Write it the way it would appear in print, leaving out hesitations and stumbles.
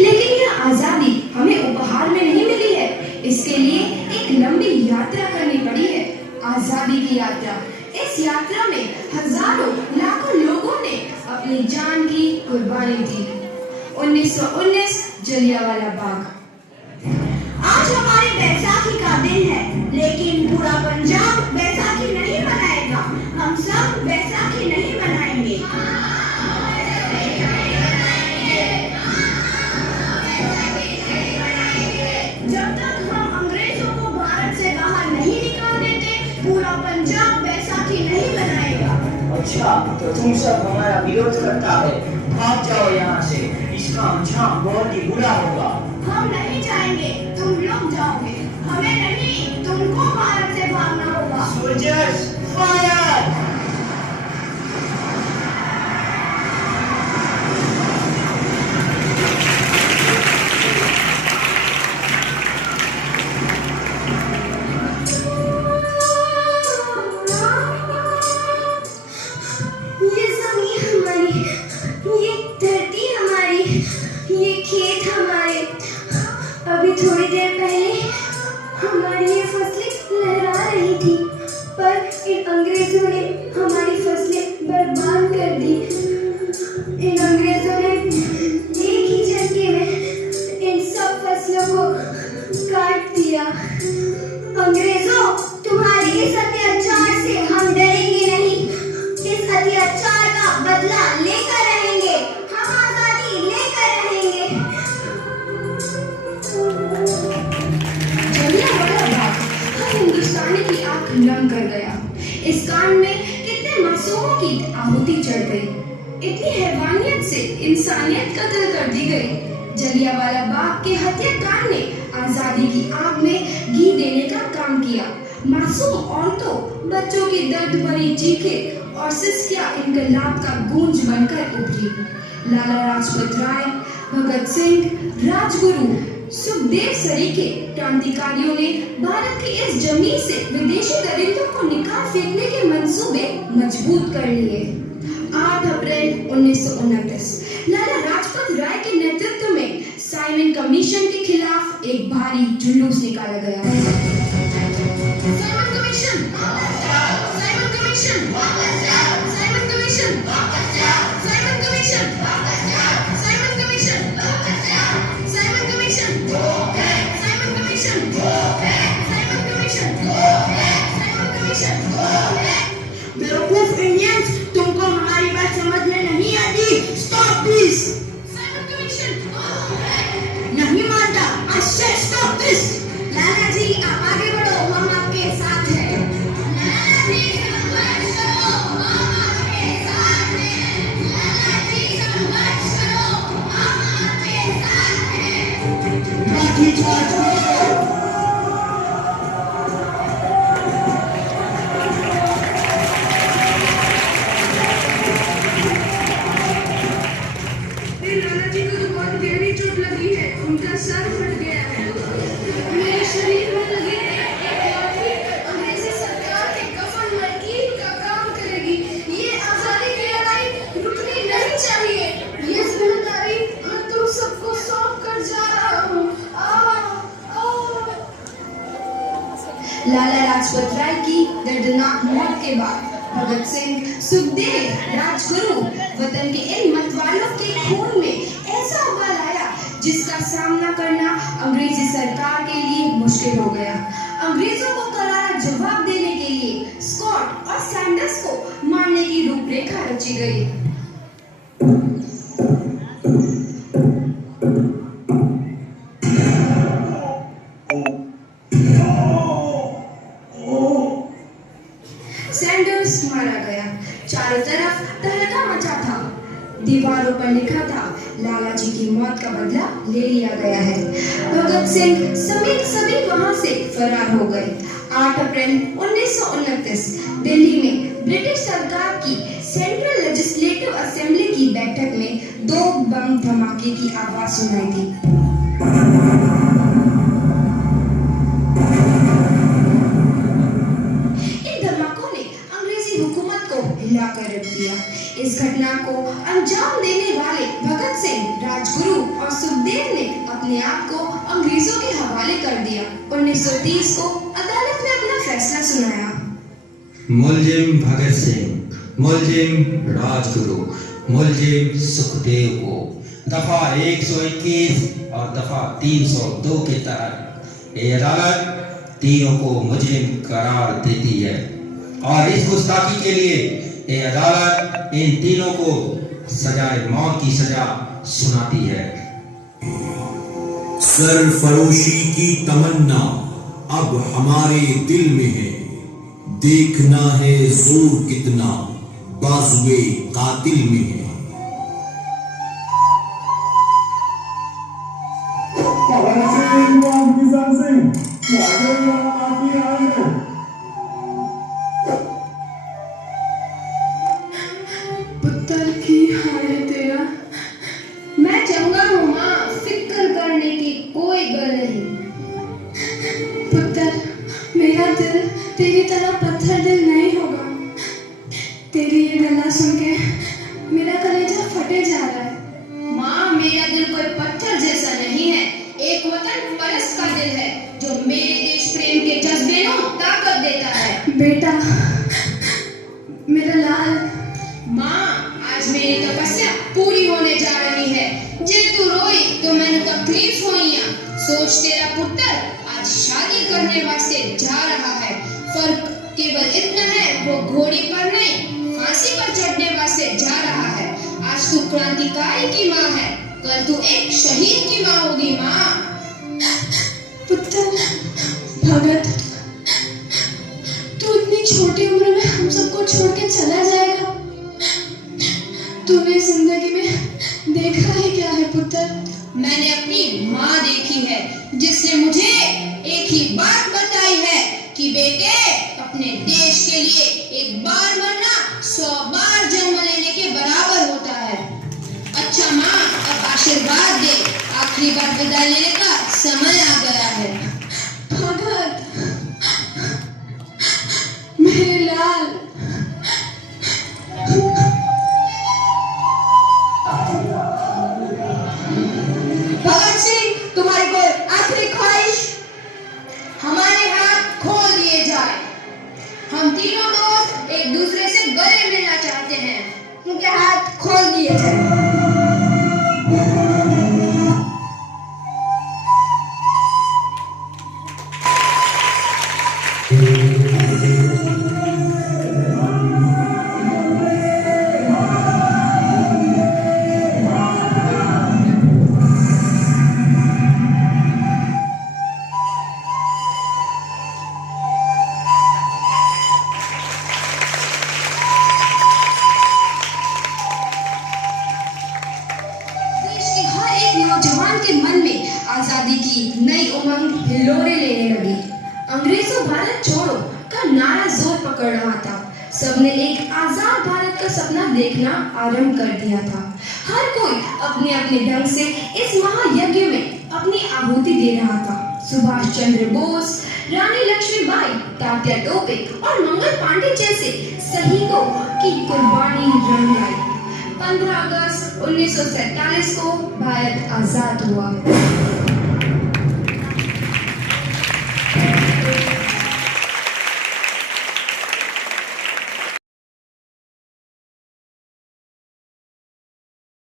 लेकिन यह आजादी हमें उपहार में नहीं मिली है। इसके लिए एक लंबी यात्रा करनी पड़ी है, आजादी की यात्रा। इस यात्रा में हजारों लाखों लोगों ने अपनी जान की कुर्बानी दी। 1919 जलियांवाला बाग। आज हमारी बैसाखी का दिन है, लेकिन पूरा पंजाब बैसाखी नहीं मनाएगा। हम सब बैसाखी नहीं मनाएंगे। जब तक हम अंग्रेजों को भारत से बाहर नहीं निकाल देते, पूरा पंजाब बैसाखी नहीं मनाएगा। अच्छा, तो तुम सब हमारा विरोध करता है, भाग जाओ यहाँ से। इसका अंजाम बहुत ही बुरा होगा। हम नहीं जाएंगे, तुम लोग जाओगे। हमें नहीं, तुमको भारत से भागना होगा। Soldiers fire! ये जमीन हमारी, ये धरती हमारी, ये खेत हमारे। अभी थोड़ी देर पहले हमारी ये फसलें लहरा रही थी, पर इन अंग्रेजों ने हमारी फसलें बर्बाद कर दी। इन अंग्रेजों ने एक ही झटके में इन सब फसलों को काट दिया। अंग्रेजों, तुम्हारी इस अत्याचार से हम डरेंगे नहीं। इस अत्याचार का बदला लेकर रहेंगे। हम आजादी लेकर रहेंगे। जलियांवाला बाग हर हिंदुस्तानी की आंख नम कर गया। इस कांड में कितने मासूमों की आहुति चढ़ गई, इतनी हैवानियत से इंसानियत कत्ल कर दी गई। जलियांवाला बाग के हत्याकांड ने आजादी की आग में घी देने का काम किया। मासूम औरतों, बच्चों की दर्द भरी चीखें और सिसकियां इनकलाब का गूंज बनकर उभरी। लाला लाजपत राय, भगत सिंह, राजगुरु, सुखदेव सरीखे क्रांतिकारियों ने भारत की इस जमीन से विदेशी दरिंदों को निकाल फेंकने के मंसूबे मजबूत कर लिए। 8 अप्रैल 1929 लाला लाजपत राय के नेतृत्व में साइमन कमीशन के खिलाफ एक भारी जुलूस निकाला गया। Simon commission, Simon commission, Simon commission, Simon commission, Simon commission, Simon commission, Simon commission, Simon commission, Simon commission. बेवकूफ इंडियंस, तुमको हमारी बात समझ में नहीं आती। Stop this. साइमन कमीशन नहीं मानता। I said stop this. लाला जी, आप आगे बढ़ो, हम आपके साथ हैं। लाला जी, संघर्ष करो, हम आपके साथ हैं। लाला जी, संघर्ष करो, हम आपके साथ हैं। लाठी चार्ज करो। लाला जी को तो बहुत गहरी चोट लगी है, उनका सर फट गया है। मेरे शरीर में लगी एक लाठी अंग्रेजी सरकार के कफन लकीर का काम करेगी। ये आजादी की लड़ाई रुकनी नहीं चाहिए। ये जिम्मेदारी मैं तुम सबको सौंप कर जा रहा हूँ। लाला लाजपत राय की दर्दनाक मौत के बाद भगत सिंह, सुखदेव, राजगुरु वतन के इन मतवालों के खून में ऐसा उबाल आया जिसका सामना करना अंग्रेजी सरकार के लिए मुश्किल हो गया। अंग्रेजों को करारा जवाब देने के लिए स्कॉट और सैंडर्स को मारने की रूपरेखा रची गई। सैंडर्स मारा गया। चारों तरफ तहलका मचा था। दीवारों पर लिखा था, लाला जी की मौत का बदला ले लिया गया है। भगत सिंह समेत सभी वहां से फरार हो गए। 8 अप्रैल 1929 दिल्ली में ब्रिटिश सरकार की सेंट्रल लेजिस्लेटिव असेंबली की बैठक में 2 बम धमाके की आवाज सुनाई दी। हिलाकर रख दिया। इस घटना को अंजाम देने वाले भगत सिंह, राजगुरु और और सुखदेव ने अपने आप को अंग्रेजों के हवाले कर दिया। 1930 को अदालत में अपना फैसला सुनाया। मुलजिम भगत सिंह, मुलजिम राजगुरु, मुलजिम सुखदेव को दफा 121 और दफा 302 के तहत ये अदालत तीनों को मुजरिम करार देती है और इस गुस्ताखी के लिए ये अदालत इन तीनों को सजाए मौत की सजा सुनाती है। सरफरोशी की तमन्ना अब हमारे दिल में है, देखना है जोर कितना बाजुए कातिल में है। पुत्र की हाय है तेरा। मैं चंगा हूँ माँ, फिक्र करने की कोई गल नहीं। पुत्र, मेरा दिल तेरी तरह पत्थर दिल नहीं होगा। तेरी ये गला सुन के मेरा कलेजा फटे जा रहा है। माँ, मेरा दिल कोई पत्थर जैसा नहीं है, एक वतन परस्त का दिल है जो मेरे देश प्रेम के जज्बे को ताकत देता है। बेटा, मेरा लाल। माँ, आज मेरी तपस्या पूरी होने जा रही है। जे तू रोई तो मैंने तकलीफ हुई। सोच, तेरा पुत्र आज शादी करने वास्ते जा रहा है। फर्क केवल इतना है, वो घोड़ी पर नहीं फांसी पर चढ़ने वास्ते जा रहा है। आज तू क्रांतिकारी की माँ है, कल तू एक शहीद की माँ होगी। माँ, पुत्र भगत, तू इतनी छोटी उम्र में हम सबको छोड़ के चला जाएगा। तूने जिंदगी में देखा ही क्या है पुत्र? मैंने अपनी माँ देखी है जिसने मुझे एक ही बात बताई है कि बेटे, अपने देश के लिए एक बार मरना 100 बार जन्म लेने के बराबर होता है। अच्छा माँ, अब आशीर्वाद दे, आखिरी बार विदाई लेने का समय आ गया है। भगत, मेरे लाल। भगत सिंह, तुम्हारी कोई आखिरी ख्वाहिश? हमारे हाथ खोल दिए जाए। हम तीनों दोस्त एक दूसरे से गले मिलना चाहते हैं, उनके हाथ खोल दिए जाए। नौजवान के मन में आजादी की नई उमंग हिलोरे लेने लगी। अंग्रेजों भारत छोड़ो का नारा जोर पकड़ रहा था। सबने एक आजाद भारत का सपना देखना आरंभ कर दिया था। हर कोई अपने अपने ढंग से इस महायज्ञ में अपनी आहुति दे रहा था। सुभाष चंद्र बोस, रानी लक्ष्मीबाई, तात्या टोपे और मंगल पांडे जैसे शहीदों की कुर्बानी रंग लाई। 15 अगस्त 1947 को भारत आजाद हुआ।